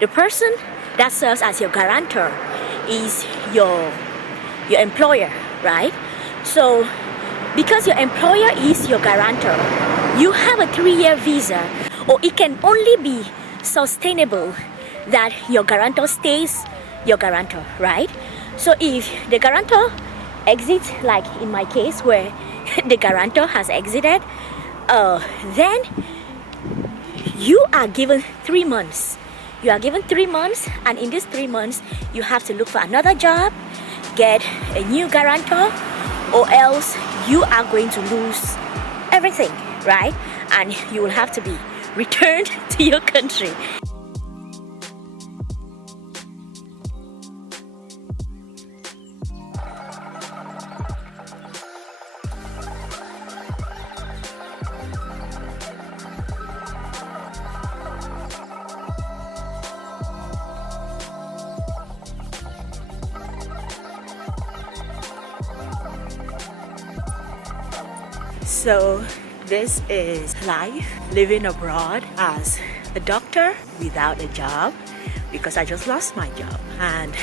the person that serves as your guarantor is your employer, right? So because your employer is your guarantor, you have a 3-year visa, or it can only be sustainable that your guarantor stays your guarantor, right? So if the guarantor exits, like in my case where the guarantor has exited, then you are given 3 months. You are given 3 months, and in these 3 months, you have to look for another job, get a new guarantor, or else you are going to lose everything, right? And you will have to be returned to your country. So this is life living abroad as a doctor without a job, because I just lost my job, and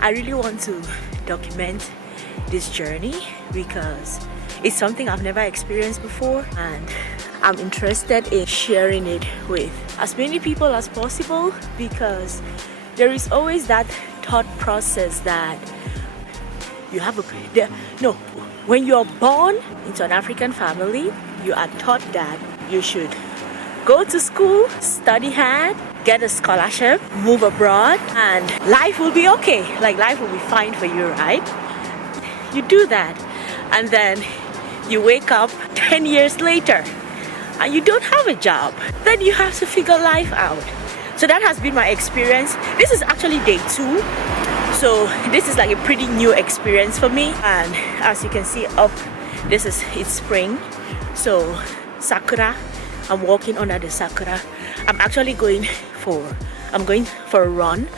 I really want to document this journey because it's something I've never experienced before, and I'm interested in sharing it with as many people as possible, because there is always that thought process that you have when you're born into an African family, you are taught that you should go to school, study hard, get a scholarship, move abroad, and life will be okay. Like, life will be fine for you, right? You do that, and then you wake up 10 years later and you don't have a job. Then you have to figure life out. So that has been my experience. This is actually day 2. So this is like a pretty new experience for me, and as you can see up, it's spring, so sakura. I'm walking under the sakura. I'm actually going for a run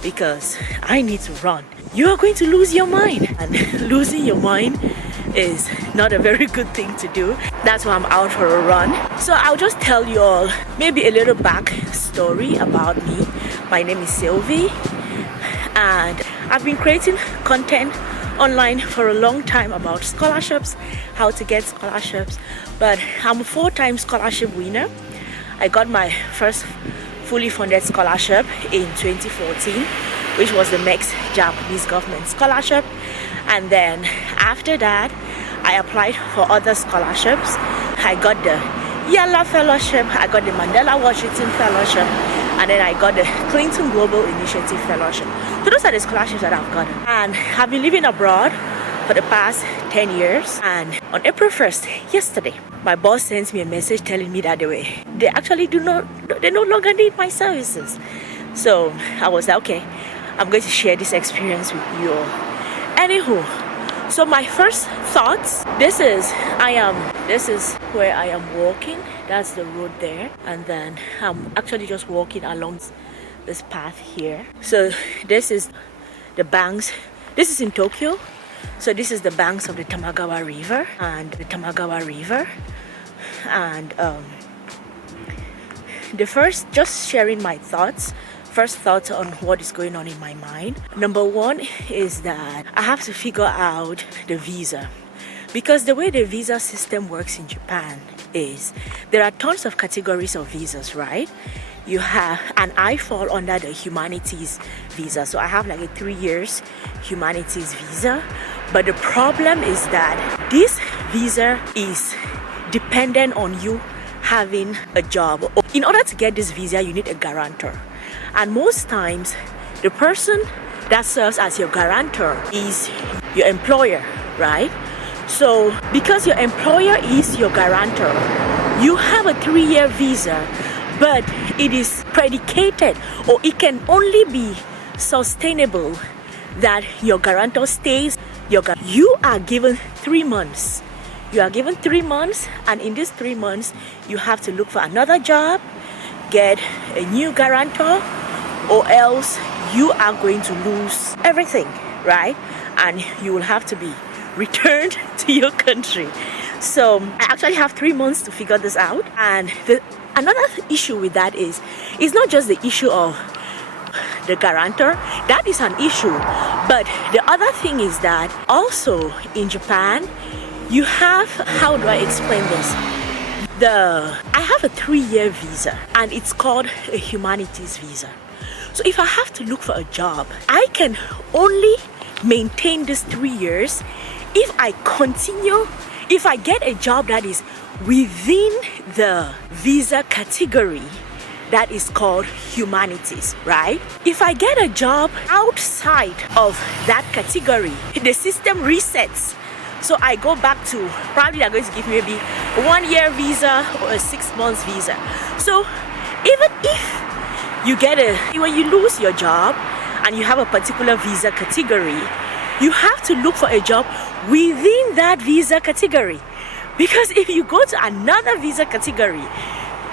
because I need to run. You are going to lose your mind, and losing your mind is not a very good thing to do. That's why I'm out for a run. So I'll just tell you all maybe a little back story about me. My name is Sylvie, and I've been creating content online for a long time about scholarships, how to get scholarships, but I'm a 4-time scholarship winner. I got my first fully funded scholarship in 2014, which was the MEX Japanese government scholarship, and then after that I applied for other scholarships. I got the Yala Fellowship, I got the Mandela Washington Fellowship, and then I got the Clinton Global Initiative Fellowship. So those are the scholarships that I've gotten. And I've been living abroad for the past 10 years. And on April 1st, yesterday, my boss sent me a message telling me that they actually they no longer need my services. So I was like, okay, I'm going to share this experience with you all. Anywho, so my first thoughts, this is where I am walking. That's the road there, and then I'm actually just walking along this path here. So this is the banks. This is in Tokyo. So this is the banks of the Tamagawa River, and just sharing my thoughts. First thoughts on what is going on in my mind. Number 1 is that I have to figure out the visa, because the way the visa system works in Japan is there are tons of categories of visas, right? You have, and I fall under the humanities visa, so I have like a 3 years humanities visa. But the problem is that this visa is dependent on you having a job. In order to get this visa, you need a guarantor, and most times the person that serves as your guarantor is your employer, right? So because your employer is your guarantor, you have a 3-year visa, but it is predicated, or it can only be sustainable that your guarantor stays you are given 3 months. You are given 3 months, and in these 3 months you have to look for another job, get a new guarantor, or else you are going to lose everything, right? And you will have to be returned to your country. So I actually have 3 months to figure this out. And another issue with that is, it's not just the issue of the guarantor, that is an issue. But the other thing is that also in Japan, you have, how do I explain this? I have a 3-year visa and it's called a humanities visa. So if I have to look for a job, I can only maintain this 3 years if I get a job that is within the visa category that is called humanities, right? If I get a job outside of that category, the system resets. So I go back to, probably they're going to give me maybe a 1-year visa or a 6 months visa. So even if when you lose your job and you have a particular visa category, you have to look for a job within that visa category. Because if you go to another visa category,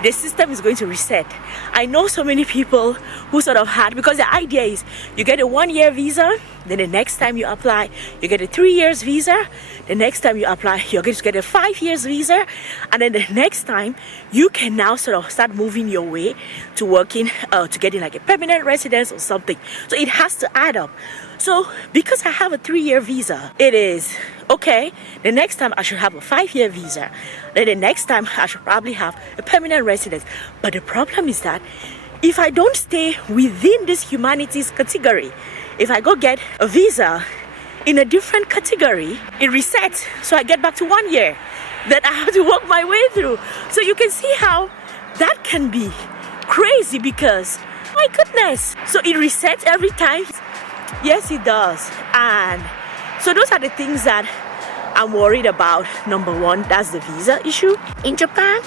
the system is going to reset. I know so many people who sort of had, because the idea is you get a 1-year visa, then the next time you apply, you get a 3 years visa, the next time you apply, you're going to get a 5 years visa, and then the next time you can now sort of start moving your way to working, to getting like a permanent residence or something. So it has to add up. So because I have a 3-year visa, it is okay, the next time I should have a 5-year visa, then the next time I should probably have a permanent residence. But the problem is that if I don't stay within this humanities category, if I go get a visa in a different category, it resets. So I get back to 1 year that I have to work my way through. So you can see how that can be crazy because, my goodness. So it resets every time. Yes, it does. And so those are the things that I'm worried about. Number one, that's the visa issue in Japan.